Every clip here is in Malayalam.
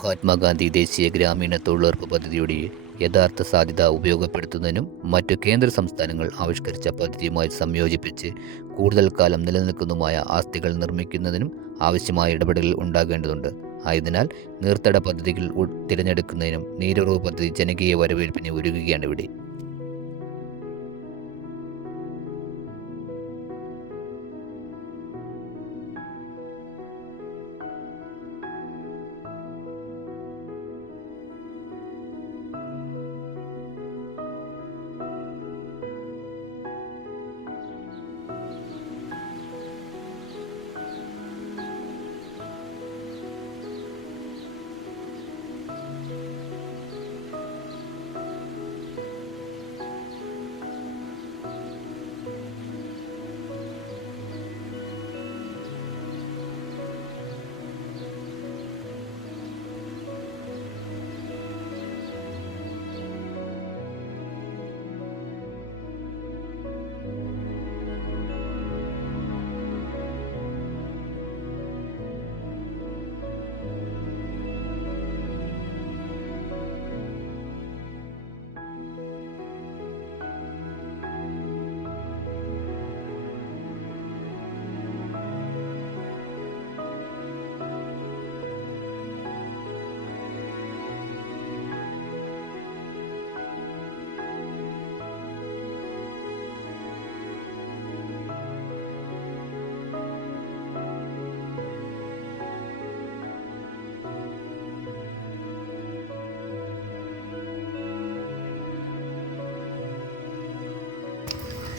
മഹാത്മാഗാന്ധി ദേശീയ ഗ്രാമീണ തൊഴിലുറപ്പ് പദ്ധതിയുടെ യഥാർത്ഥ സാധ്യത ഉപയോഗപ്പെടുത്തുന്നതിനും മറ്റു കേന്ദ്ര സംസ്ഥാനങ്ങൾ ആവിഷ്കരിച്ച പദ്ധതിയുമായി സംയോജിപ്പിച്ച് കൂടുതൽ കാലം നിലനിൽക്കുന്നതുമായ ആസ്തികൾ നിർമ്മിക്കുന്നതിനും ആവശ്യമായ ഇടപെടലുകൾ ഉണ്ടാകേണ്ടതുണ്ട്. ആയതിനാൽ നീർത്തട പദ്ധതികൾ തിരഞ്ഞെടുക്കുന്നതിനും നീരുറവ് പദ്ധതി ജനകീയ വരവേൽപ്പിന് ഒരുങ്ങുകയാണ് ഇവിടെ.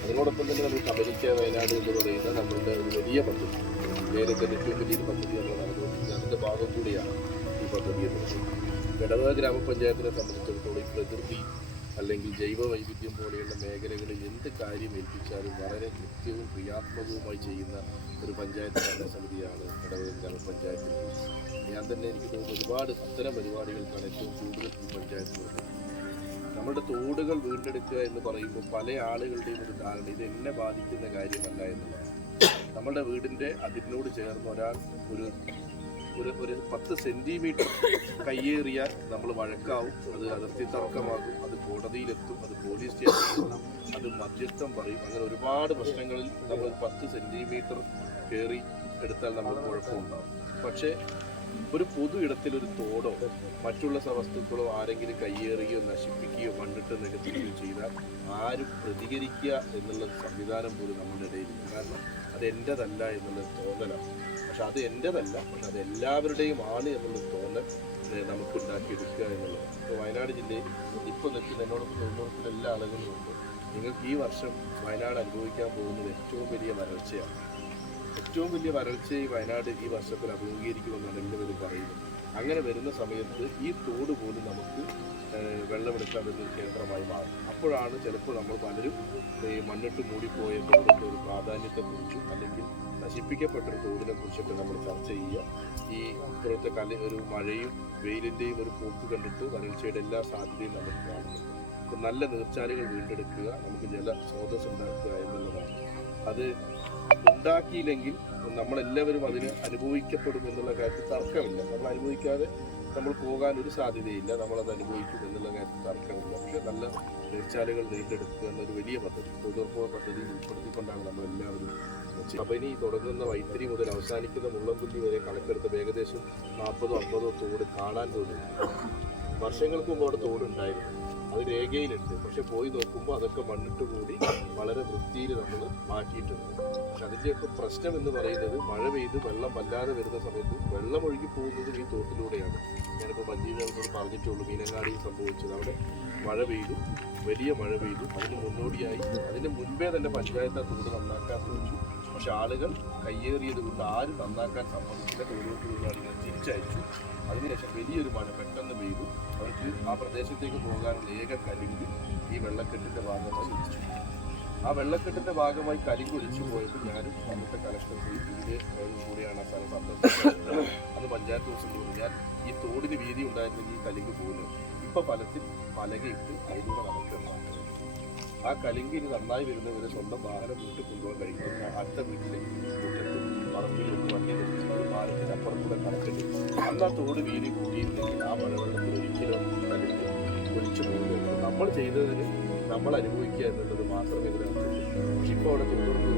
അതിനോടൊപ്പം തന്നെ നമ്മൾ കബലിക്ക വയനാട് എന്ന് പറയുന്ന നമ്മളുടെ ഒരു വലിയ പദ്ധതി, ഇന്ത്യയിലെ ഏറ്റവും വലിയൊരു പദ്ധതി നമ്മൾ നടന്നുകൊണ്ടിരിക്കുന്നത്. അതിൻ്റെ ഭാഗം കൂടിയാണ് ഈ പദ്ധതി എന്ന് പറയുന്നത്. ഇടവക ഗ്രാമപഞ്ചായത്തിനെ സംബന്ധിച്ചിടത്തോളം ഈ പ്രകൃതി അല്ലെങ്കിൽ ജൈവ വൈവിധ്യം പോലെയുള്ള മേഖലകളിൽ എന്ത് കാര്യം ഏൽപ്പിച്ചാലും വളരെ കൃത്യവും ക്രിയാത്മകവുമായി ചെയ്യുന്ന ഒരു പഞ്ചായത്ത് ഭരണസമിതിയാണ് ഇടവക ഗ്രാമപഞ്ചായത്തിൽ. ഞാൻ തന്നെ എനിക്ക് തോന്നുന്നു ഒരുപാട് അത്തരം പരിപാടികൾക്കാണ് ഏറ്റവും കൂടുതൽ ഈ പഞ്ചായത്തിലുള്ളത്. നമ്മുടെ തോടുകൾ വീണ്ടെടുക്കുക എന്ന് പറയുമ്പോൾ പല ആളുകളുടെയും ഒരു ധാരണ ഇത് എന്നെ ബാധിക്കുന്ന കാര്യമല്ല എന്നുള്ളത്. നമ്മുടെ വീടിൻ്റെ അതിനോട് ചേർന്ന് ഒരാൾ ഒരു 10 സെൻറ്റിമീറ്റർ കയ്യേറിയാൽ നമ്മൾ വഴക്കാവും, അത് അതിർത്തി തർക്കമാകും, അത് കോടതിയിലെത്തും, അത് പോലീസ് സ്റ്റേഷനിൽ, അത് മധ്യസ്ഥം പറയും. അങ്ങനെ ഒരുപാട് പ്രശ്നങ്ങളിൽ നമ്മൾ 10 സെൻറ്റിമീറ്റർ കയറി എടുത്താൽ നമുക്ക് കുഴപ്പമുണ്ടാകും. പക്ഷേ ഒരു പൊതു ഇടത്തിലൊരു തോടോ മറ്റുള്ള വസ്തുക്കളോ ആരെങ്കിലും കയ്യേറുകയോ നശിപ്പിക്കുകയോ മണ്ണിട്ട് നികത്തുകയോ ചെയ്താൽ ആരും പ്രതികരിക്കുക എന്നുള്ള സംവിധാനം പോലും നമ്മുടെ ഇടയിലില്ല. കാരണം അത് എൻ്റെതല്ല എന്നുള്ള തോന്നലാണ്. പക്ഷെ അത് എൻ്റെതല്ല, പക്ഷെ അത് എല്ലാവരുടെയും ആണ് എന്നുള്ള തോന്നൽ നമുക്ക് ഉണ്ടാക്കിയെടുക്കുക എന്നുള്ളത്. ഇപ്പോൾ വയനാട് ജില്ലയിൽ ഇപ്പോൾ നിൽക്കുന്ന എന്നോടൊപ്പം തൊഴിലുറപ്പിൽ എല്ലാ ആളുകളും ഉണ്ട്. നിങ്ങൾക്ക് ഈ വർഷം വയനാട് അനുഭവിക്കാൻ പോകുന്നത് ഏറ്റവും വലിയ വരൾച്ചയാണ്. ഏറ്റവും വലിയ വരൾച്ചയെ വയനാട് ഈ വർഷത്തിൽ അഭിമുഖീകരിക്കുമെന്നാണ് എല്ലാവരും പറയുന്നത്. അങ്ങനെ വരുന്ന സമയത്ത് ഈ തോട് പോലും നമുക്ക് വെള്ളമെടുക്കാൻ വരുന്നൊരു കേന്ദ്രമായി മാറും. അപ്പോഴാണ് ചിലപ്പോൾ നമ്മൾ പലരും മണ്ണിട്ട് മൂടിപ്പോയ തോടിൻ്റെ ഒരു പ്രാധാന്യത്തെക്കുറിച്ചും അല്ലെങ്കിൽ നശിപ്പിക്കപ്പെട്ടൊരു തോടിനെ കുറിച്ചൊക്കെ നമ്മൾ ചർച്ച ചെയ്യുക. ഈ ഇപ്പോഴത്തെ ഒരു മഴയും വെയിലിൻ്റെയും ഒരു പോക്ക് കണ്ടിട്ട് വരൾച്ചയുടെ എല്ലാ സാധ്യതയും നമുക്ക് കാണുന്നുണ്ട്. അപ്പം നല്ല നീർച്ചാലുകൾ വീണ്ടെടുക്കുക, നമുക്ക് ജലസ്രോതസ് ഉണ്ടാക്കുക എന്നുള്ളതാണ്. അത് ഉണ്ടാക്കിയില്ലെങ്കിൽ നമ്മളെല്ലാവരും അതിന് അനുഭവിക്കപ്പെടും എന്നുള്ള കാര്യത്തിൽ തർക്കമില്ല. നമ്മൾ അനുഭവിക്കാതെ നമ്മൾ പോകാൻ ഒരു സാധ്യതയില്ല. നമ്മളത് അനുഭവിക്കും എന്നുള്ള കാര്യത്തിൽ തർക്കമില്ല. പക്ഷേ നല്ല നീർച്ചാലുകൾ വീണ്ടെടുക്കുക എന്നൊരു വലിയ പദ്ധതി, തൊഴിലുറപ്പ് പദ്ധതി ഉൾപ്പെടുത്തിക്കൊണ്ടാണ് നമ്മളെല്ലാവരും. അപ്പം ഇനി തുടങ്ങുന്ന വൈത്തിരി മുതൽ അവസാനിക്കുന്ന മുള്ളംകുല്ലി വരെ കണക്കെടുത്ത ഏകദേശം 40-50 തോട് കാണാൻ തോന്നുന്നു. വർഷങ്ങൾക്ക് മുമ്പ് അവിടെ തോടുണ്ടായിരുന്നു, അത് രേഖയിലുണ്ട്. പക്ഷെ പോയി നോക്കുമ്പോൾ അതൊക്കെ മണ്ണിട്ട് കൂടി വളരെ വൃത്തിയിൽ നമ്മൾ മാറ്റിയിട്ടുണ്ട്. പക്ഷെ അതിൻ്റെയൊക്കെ പ്രശ്നം എന്ന് പറയുന്നത് മഴ പെയ്ത് വെള്ളം വല്ലാതെ വരുന്ന സമയത്ത് വെള്ളം ഒഴുകി പോകുന്നത് ഈ തോട്ടിലൂടെയാണ്. ഞാനിപ്പോൾ മഞ്ജീവിനോട് പറഞ്ഞിട്ടുള്ളൂ, മീനങ്ങാടിയിൽ സംഭവിച്ചത്. അവിടെ മഴ പെയ്തു, വലിയ മഴ പെയ്തു. അതിന് മുന്നോടിയായി അതിന് മുൻപേ തന്നെ പഞ്ചായത്ത് തോട് നന്നാക്കാൻ ശ്രമിച്ചു. പക്ഷെ ആളുകൾ കയ്യേറിയത് കൊണ്ട് ആരും നന്നാക്കാൻ സമ്മതിച്ചില്ല. തൊഴിലുറപ്പ് തൊഴിലാളികൾ തിരിച്ചയച്ചു. അതിനുശേഷം വലിയൊരു മഴ പെട്ടെന്ന് പെയ്തു. അവർക്ക് ആ പ്രദേശത്തേക്ക് പോകാനുള്ള ഏക കലിങ്ക് ഈ വെള്ളക്കെട്ടിൻ്റെ ഭാഗമായി ഒലിച്ചു. ആ വെള്ളക്കെട്ടിൻ്റെ ഭാഗമായി കലിങ്ക് ഒലിച്ചു പോയപ്പോൾ ഞാനും അന്നത്തെ കലക്ടർ പോയി ഇതിൻ്റെ കൂടെയാണ് ആ സ്ഥലം സന്ദർശിച്ചത്. അന്ന് പഞ്ചായത്ത് ദിവസം ഞാൻ ഈ തോടിന് വീതി ഉണ്ടായിരുന്നെങ്കിൽ ഈ കലിങ്ക് പോലും ഇപ്പോൾ ഫലത്തിൽ പലകയിട്ട് അതിലൂടെ നടക്കുകയാണ്. ആ കലിങ്ക് ഇനി നന്നായി വരുന്നവരെ സ്വന്തം വാഹനം വീട്ടിൽ കൊണ്ടുപോകാൻ കഴിയുന്ന അടുത്ത വീട്ടിലേക്ക് മുറ്റത്ത് പറമ്പിൽ ഒരു വണ്ടി നിർമ്മിച്ച് പാലത്തിൻ്റെ അപ്പുറത്തൂടെ കടക്കേണ്ടി. അന്ന് ആ തോട് വീതി കൂട്ടിയിരുന്നെങ്കിൽ നമ്മൾ ചെയ്തതിന് നമ്മൾ അനുഭവിക്കുക എന്നുള്ളത് മാത്രമേ ഇതിനകത്ത്. പക്ഷെ ഇപ്പോൾ അവിടെ തൊഴിലുറപ്പ്